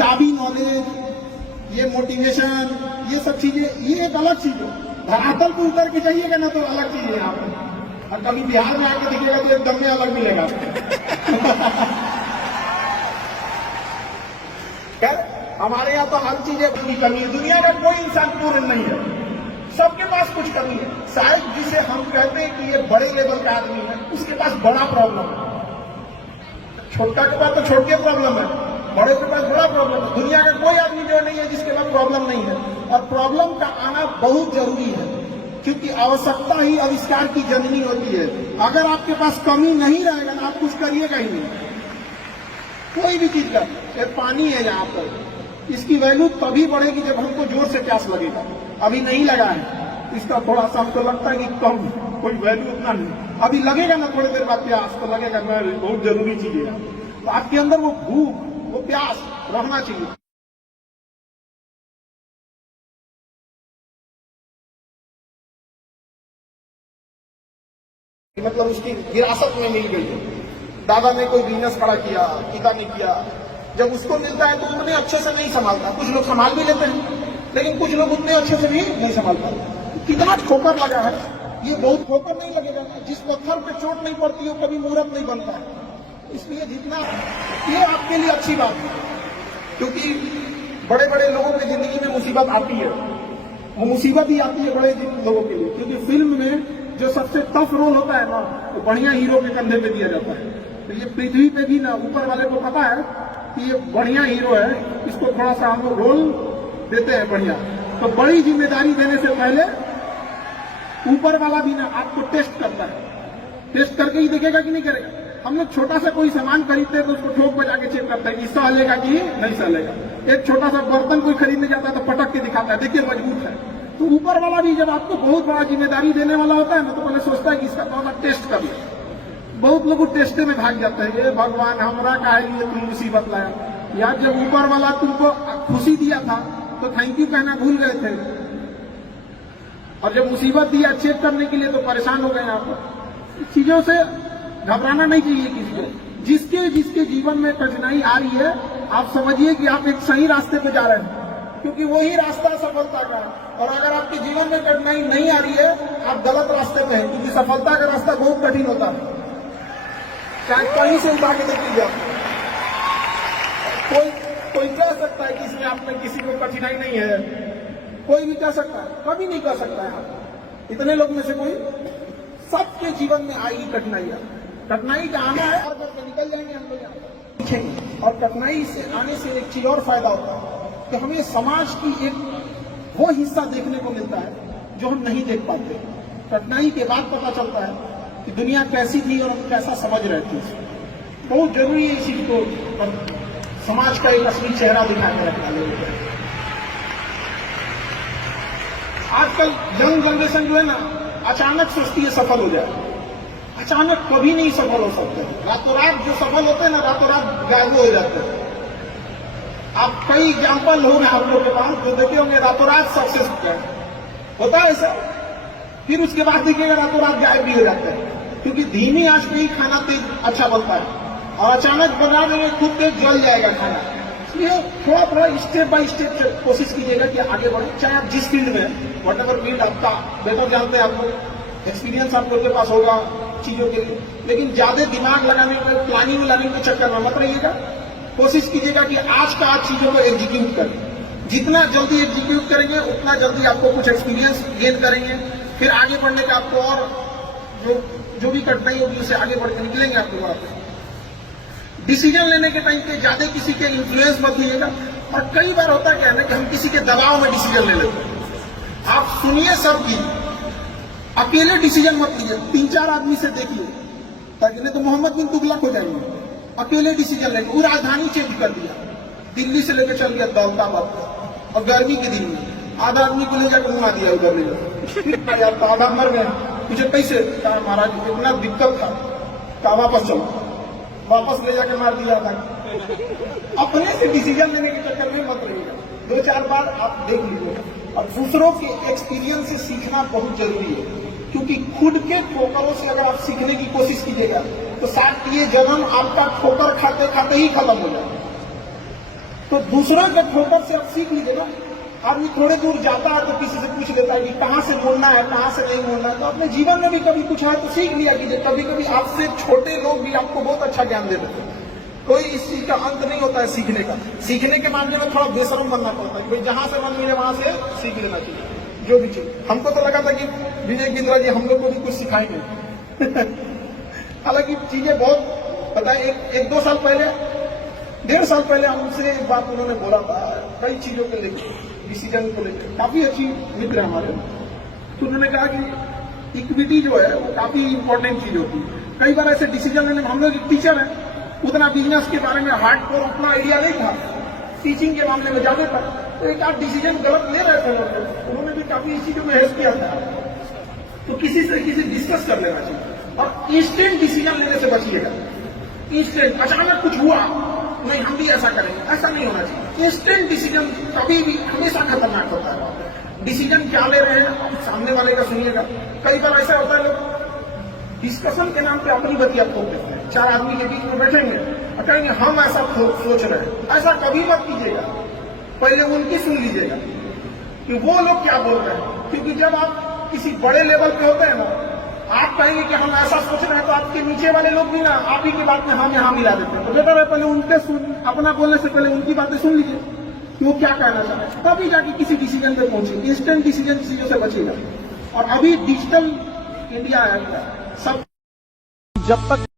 किताबी नॉलेज, ये मोटिवेशन, ये सब चीजें, ये एक अलग चीज है। धरातल को उतर के जाइएगा ना तो अलग चीज है यहाँ पे, और कभी बिहार में आके दिखेगा तो एकदम में अलग मिलेगा। खैर हमारे यहाँ तो हर चीजें पूरी कमी है, दुनिया का कोई इंसान पूर्ण नहीं है, सबके पास कुछ कमी है। शायद जिसे हम कहते हैं कि ये बड़े लेवल का आदमी है, उसके पास बड़ा प्रॉब्लम है। छोटा के पास तो छोटे प्रॉब्लम है, बड़े के पास बड़ा प्रॉब्लम है। दुनिया का कोई आदमी जो नहीं है जिसके पास प्रॉब्लम नहीं है, और प्रॉब्लम का आना बहुत जरूरी है, क्योंकि आवश्यकता ही आविष्कार की जननी होती है। अगर आपके पास कमी नहीं रहेगा ना, आप कुछ करिएगा ही नहीं, कोई भी चीज का। ये पानी है यहाँ पर, इसकी वैल्यू तभी बढ़ेगी जब हमको जोर से प्यास लगेगा। अभी नहीं लगा है, इसका थोड़ा सा हमको लगता है कि कम, कोई वैल्यू उतना नहीं। अभी लगेगा ना थोड़ी देर बाद प्यास, तो लगेगा मैं बहुत जरूरी चीज है। तो आपके अंदर वो भूख, वो प्यास रहना चाहिए। मतलब उसकी विरासत में मिल गई, दादा ने कोई बिजनेस खड़ा किया, पिता ने किया। जब उसको मिलता है तो उतने अच्छे से नहीं संभालता। कुछ लोग संभाल भी लेते हैं, लेकिन कुछ लोग उतने अच्छे से भी नहीं संभाल पाते। कितना ठोकर लगा है, ये बहुत ठोकर नहीं लगेगा। जिस पत्थर पे चोट नहीं पड़ती है कभी मूर्त नहीं बनता है। इसलिए जितना, ये आपके लिए अच्छी बात है, क्योंकि बड़े बड़े लोगों की जिंदगी में मुसीबत आती है, वो मुसीबत ही आती है बड़े लोगों के लिए। क्योंकि फिल्म में जो सबसे टफ रोल होता है ना, वो बढ़िया हीरो के कंधे पे दिया जाता है। तो ये पृथ्वी पे भी ना ऊपर वाले को पता है कि ये बढ़िया हीरो है, इसको थोड़ा सा हम लोग रोल देते हैं बढ़िया। तो बड़ी जिम्मेदारी देने से पहले ऊपर वाला भी ना आपको टेस्ट करता है, टेस्ट करके ही देखेगा कि नहीं करेगा। हम लोग छोटा सा कोई सामान खरीदते हैं तो उसको ठोक बजा के चेक करते हैं कि सहलेगा कि नहीं सहलेगा। एक छोटा सा बर्तन कोई खरीदने जाता है तो पटक के दिखाता है, देखिए मजबूत है। तो ऊपर वाला भी जब आपको बहुत बड़ा जिम्मेदारी देने वाला होता है ना, तो पहले सोचता है कि इसका थोड़ा टेस्ट कर ले। बहुत लोग टेस्टे में भाग जाते हैं, ये भगवान हमरा काहे लिए तुम मुसीबत लाया। या जब ऊपर वाला तुमको खुशी दिया था तो थैंक यू कहना भूल गए थे, और जब मुसीबत दिया चेक करने के लिए तो परेशान हो गए। आप चीजों से घबराना नहीं चाहिए किसी को। जिसके जिसके जीवन में कठिनाई आ रही है, आप समझिए कि आप एक सही रास्ते पे जा रहे हैं, क्योंकि वही रास्ता सफलता का। और अगर आपके जीवन में कठिनाई नहीं आ रही है, आप गलत रास्ते पे हैं, क्योंकि सफलता का रास्ता बहुत कठिन होता है। चाहे कहीं से उठा के देखिए आप, कोई कह सकता है कि इसमें आप में किसी को कठिनाई नहीं है, कोई भी कह सकता है, कभी नहीं कह सकता है। इतने लोग में से कोई, सबके जीवन में आएगी कठिनाइयां। कठिनाई का आना है और करके निकल जाएंगे हम लोग यहाँ। और कठिनाई से आने से एक चीज और फायदा होता है कि हमें समाज की एक वो हिस्सा देखने को मिलता है जो हम नहीं देख पाते। कठिनाई के बाद पता चलता है कि दुनिया कैसी थी और हम कैसा समझ रहे थे। बहुत जरूरी है इसी को, समाज का एक असली चेहरा दिखा के रखना जरूरी है। आजकल यंग जनरेशन जो है ना, अचानक सोचती है सफल हो जाए। अचानक कभी नहीं सफल हो सकते। रातों रात जो सफल होते हैं ना, रातों रात गायब हो जाते हैं। आप कई एग्जाम्पल होंगे आप लोगों के पास जो देखे होंगे, रातों रात सक्सेस होता है ऐसा, फिर उसके बाद देखिएगा रातों रात गायब भी हो जाते हैं। क्योंकि धीमी आंच पे ही खाना तेज अच्छा बनता है, और अचानक बना देंगे खुद तेज जल जाएगा खाना। इसलिए थोड़ा थोड़ा स्टेप बाय स्टेप कोशिश कीजिएगा कि आगे बढ़े। चाहे आप जिस फील्ड में, वट एवर फील्ड आपका, बेटर जानते हैं आप लोग, एक्सपीरियंस आप लोग के पास होगा चीजों के लिए, लेकिन ज्यादा दिमाग लगाने में, प्लानिंग लाने के चक्कर में मत रहिएगा। कोशिश कीजिएगा कि आज का आज चीजों को एग्जीक्यूट करें। जितना जल्दी एग्जीक्यूट करेंगे उतना जल्दी आपको कुछ एक्सपीरियंस गेन करेंगे, फिर आगे बढ़ने का आपको और जो भी कठिनाई होगी उससे आगे बढ़ के निकलेंगे आप लोग। आप डिसीजन लेने के टाइम पे ज्यादा किसी के इन्फ्लुएंस मत लीजिएगा। और कई बार होता क्या है ना कि हम किसी के दबाव में डिसीजन ले लेते हैं। आप सुनिए सबकी, अकेले डिसीजन मत लीजिए, 3-4 आदमी से देखिए, ताकि नहीं तो मोहम्मद बिन तुगलक हो जाएंगे। अकेले डिसीजन लेंगे। वो राजधानी चेंज कर दिया, दिल्ली से लेकर चल गया दौलताबाद, और गर्मी के दिन में आधा आदमी को ले जाकर घुमा दिया उधर ले जाकर। यार तो आधा मर गए, मुझे कैसे? कहा महाराज इतना दिक्कत था, कहा वापस चलो, वापस ले जाकर मार दिया था। अपने से डिसीजन लेने के चक्कर में मत रहिएगा। 2-4 बार आप देख लीजिए। और दूसरों के एक्सपीरियंस से सीखना बहुत जरूरी है, क्योंकि खुद के ठोकरों से अगर आप सीखने की कोशिश कीजिएगा तो शायद ये जन्म आपका ठोकर खाते खाते ही खत्म हो जाए। तो दूसरों के ठोकर से आप सीख लीजिए ना। आदमी थोड़े दूर जाता है तो किसी से पूछ लेता है कि कहाँ से मोड़ना है, कहाँ से नहीं मोड़ना है। तो अपने जीवन में भी कभी कुछ है तो सीख लिया कीजिए। कभी कभी आपसे छोटे लोग भी आपको बहुत अच्छा ज्ञान दे देते हैं। कोई इस चीज का अंत नहीं होता है सीखने का। सीखने के मामले में थोड़ा बेशरम बनना पड़ता है कि भाई जहां से मन मिले वहां से सीख लेना चाहिए जो भी चीज। हमको तो लगा था कि विवेक बिंद्रा जी हम लोग को भी कुछ सिखाएंगे। हालांकि चीजें बहुत पता है। एक 2 साल पहले, 1.5 साल पहले हमसे एक बात उन्होंने बोला था कई चीजों को लेकर, डिसीजन को लेकर। काफी अच्छी मित्र है हमारे। तो उन्होंने कहा कि इक्विटी जो है वो काफी इंपॉर्टेंट चीज होती है। कई बार ऐसे डिसीजन लेने में, हम लोग एक टीचर है, उतना बिजनेस के बारे में हार्डकोर उतना आइडिया नहीं था, टीचिंग के मामले में ज्यादा था। तो एक आध डिसीजन गलत ले रहे थे लोग, उन्होंने भी काफी इस चीजों में हेल्प किया था। तो किसी से डिस्कस कर लेना चाहिए और इंस्टेंट डिसीजन लेने से बचिएगा। इंस्टेंट अचानक कुछ हुआ, नहीं हम भी ऐसा करेंगे, ऐसा नहीं होना चाहिए। इंस्टेंट डिसीजन कभी भी हमेशा खतरनाक होता है। डिसीजन क्या ले रहे हैं सामने वाले का सुनिएगा। कई बार ऐसा होता है लोग डिस्कशन के नाम पे अपनी बतिया ठोक देते हैं। 4 आदमी के बीच में बैठेंगे और कहेंगे हम ऐसा सोच रहे हैं। ऐसा कभी मत कीजिएगा, पहले उनकी सुन लीजिएगा कि वो लोग क्या बोल रहे हैं। क्योंकि जब आप किसी बड़े लेवल पे होते हैं ना, आप कहेंगे कि हम ऐसा सोच रहे हैं तो आपके नीचे वाले लोग भी ना आप ही की बात में हम यहाँ मिला देते हैं। तो बेटर है पहले उनके अपना बोलने से पहले उनकी बातें सुन लीजिए कि वो क्या कहना चाह रहे हैं, तभी जाके किसी डिसीजन पे पहुंचे। इंस्टेंट डिसीजन चीजों से बचेगा। और अभी डिजिटल इंडिया है, सब जब तक